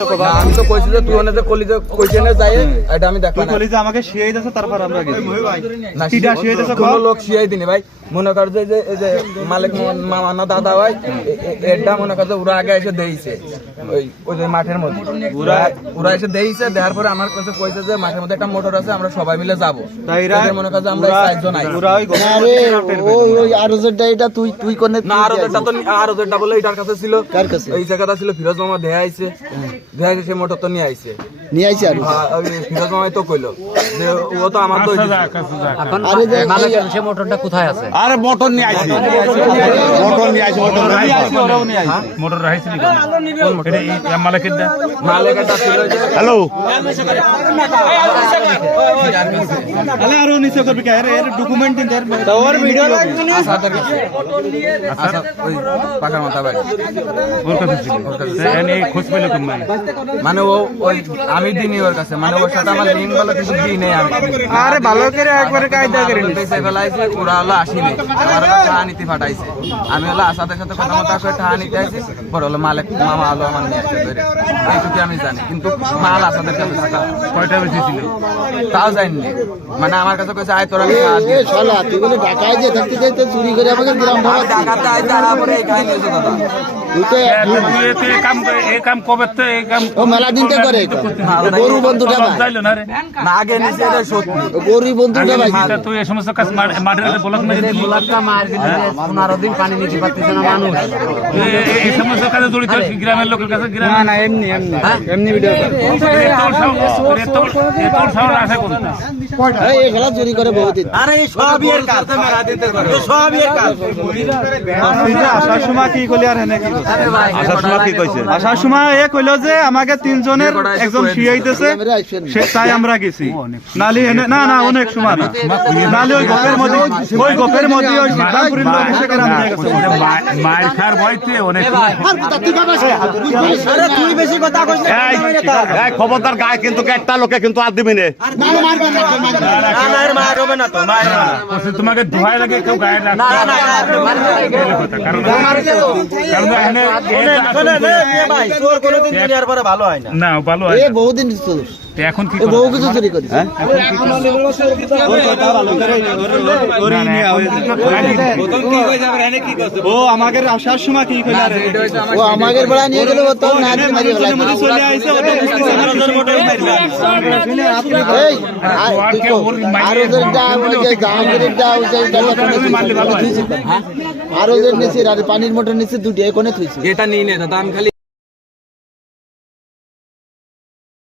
না, আমি তো কইছি যে তুই যে কলিতে কইছে না যাই এটা আমি দেখলাম তুই বলি আমাকে শিয়াই দিছে তারপর আমরা গেছি। না কিডা শিয়াই দিছে কোনো লোক শিয়াই দিনি ভাই। মনে কর যে এই যে মালিক মামা না দাদা ভাই এ- এ- এটা মনে কর যে ওরা আগে এসে দেইছে। ওই ওই যে মাঠের মধ্যে। ওরা ওরা এসে দেইছে দেওয়ার পরে আমার কাছে কইছে যে মাঠের মধ্যে একটা মোটর আছে আমরা সবাই মিলে যাব। মনে কর যে আমরা চারজন আইছি ওরা ওই ওই ওই আর যেটা এটা তুই তুই কোনে না আর তো নি- বলে এটার কাছে ছিল। কার কাছে? এই জায়গাটা ছিল ফিরোজ মামা দেয়া আইছে। আইছে সে মোটর তো নিয়ে আইছে। নিয়ে আইছি আর হ্যাঁ, ফিরোজ মামাই তো কইলো যে ও তো আমার তো আরে যে সে মোটরটা কোথায় আছে? আরে মোটর নিয়ে আইছি। মোটর নিয়ে আইছি মোটর নিয়ে আইছি, ওরাও নিয়ে আইছে। মোটর রাখাইছিলি এটা এই মালিকের দা। মালিকটা ছিল হ্যালো। আরও নিচে করবি কে? আরে এর ডকুমেন্ট দিন এর তোর ভিডিও ওই মাথা ওর কাছে ছিল। মানে ও ওই আমি দিনই ওর কাছে মানে ওর সাথে আমার লিঙ্ক বলে কিন্তু দিই নেই আমি। আরে ভালো করে একবারে কায়দা করে নিস। পেছে ফেলাইছে ওরা হলো আসিনি। আমার টাহা নিতে ফাটাইছে আমি হলো আসাদের সাথে কথা মতো করে টাহা নিতে আইছি পরে হলো মালিক মামা হলো আমার নিয়ে আসছে ধরে। এইটুকু আমি জানি কিন্তু মাল আসাদের কাছে থাকা কয়টা বেশি ছিল তাও জানি মানে আমার কাছে কইছে আয় তোরা আমি দিয়ে শালা তুই বলে ঢাকায় যে থাকতে যাইতে চুরি করে আমাকে গ্রাম ভাড়া টাকাতে আয় তারা পরে এই কাহিনী গ্রামের লোকের কাছে চুরি করে বহুদিন আরে সবই এর কাজ সবই এর কাজ। আসার সময় কি কইলি আর কইছে? আসার সময় কি কইছে? আসার সময় এ কইলো যে আমাকে তিনজনের একজন শিয়াইতেছে সে তাই আমরা গেছি। নালি না না অনেক সময় না। নালি ওই গোপের মধ্যে ওই গোপের মধ্যে ওই সিদ্ধান্তপুরের লোক এসে করে আমাদের কাছে বলে। মায়ের খার ভয়তে অনেক এই এই খবরদার গায়ে কিন্তু একটা লোকে কিন্তু আর দিবি নে। তোমাকে ধোয়াই লাগে কেউ গায়ে না কারণ না ভালো হয় না। বহুদিন চুর এখন কি বহু কিছু চুরি করিস ও আমাকে আসার সময় কি কইলা রে ও আমাদের বেড়া নিয়ে গেলে তো না মারি ফেলাই চলে আইছে ও তো পুলিশ আমাদের মোটর মারলা এই আর ওই নিচে পানির মোটর নিচে দুটি থুইছিস এটা নিই নে দাদা আমি খালি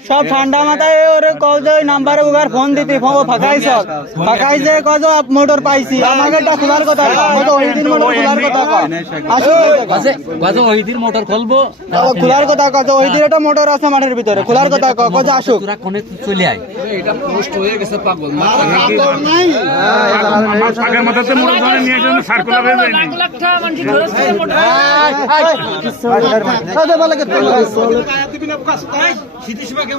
না ওই সব ঠান্ডা মাথায় ওরে কল যে ওই নাম্বারে উগার ফোন দিতে ফোন ফাঁকাইছ ফাঁকাইছে কজ মোটর পাইছি। আমাকে একটা খোলার কথা কজ ওই দিন মোটর খোলার কথা কয় আসো। কাছে কাছে ওইদিন মোটর খুলবো খোলার কথা কজ ওই দিন একটা মোটর আছে মাঠের ভিতরে খোলার কথা কজ আসুক। তোরা কোনে চলে আয়। এটা পোস্ট হয়ে গেছে পাগল আমার পাকের মধ্যে মোটর ধরে নিয়ে সার্কুলার হয়ে কাছ করাই না। ঠিক পাচ্ছিস না তুই ভাড়া মারলি পুলিশ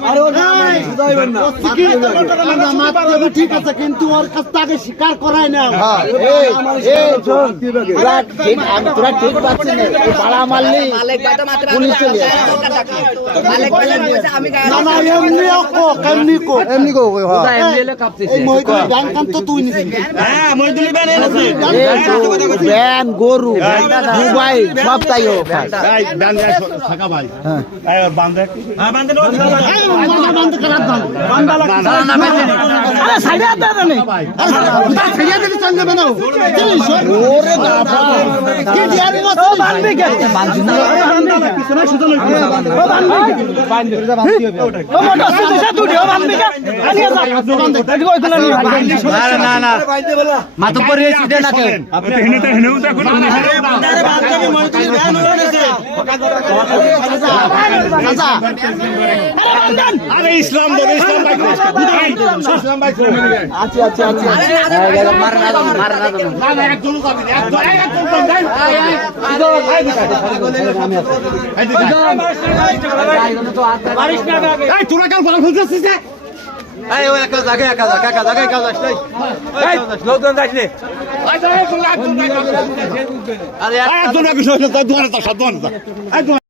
চলে না না এমনি কো কেমনি কো এমনি কো হ্যাঁ এমএলএ কাঁপতেছে এই মহিদুল ব্যান কাম তো তুই নিছিস ব্যান গরু মোবাইল সব তাই ও এই ব্যান যায় থাকা Ah, ভাই এই ওর বান্ধে আরে সাইডে দে দে আরে সাইডে দিলি তো না ওরে বাবা কি দিয়ারি মতো বানবি কে না না মাতব্বরি ছুটে না কেউ আপনি হেনেতে হেনেও দেখুন আরে ইসলাম বলে ইসলাম ভাই ইসলাম ভাই আচ্ছা আচ্ছা আচ্ছা না না একজন যাবে একজন একজন যাই এই তোরা কাল খুলছিস না এই ওই লোকজন নে আরে একজন তার দোকানে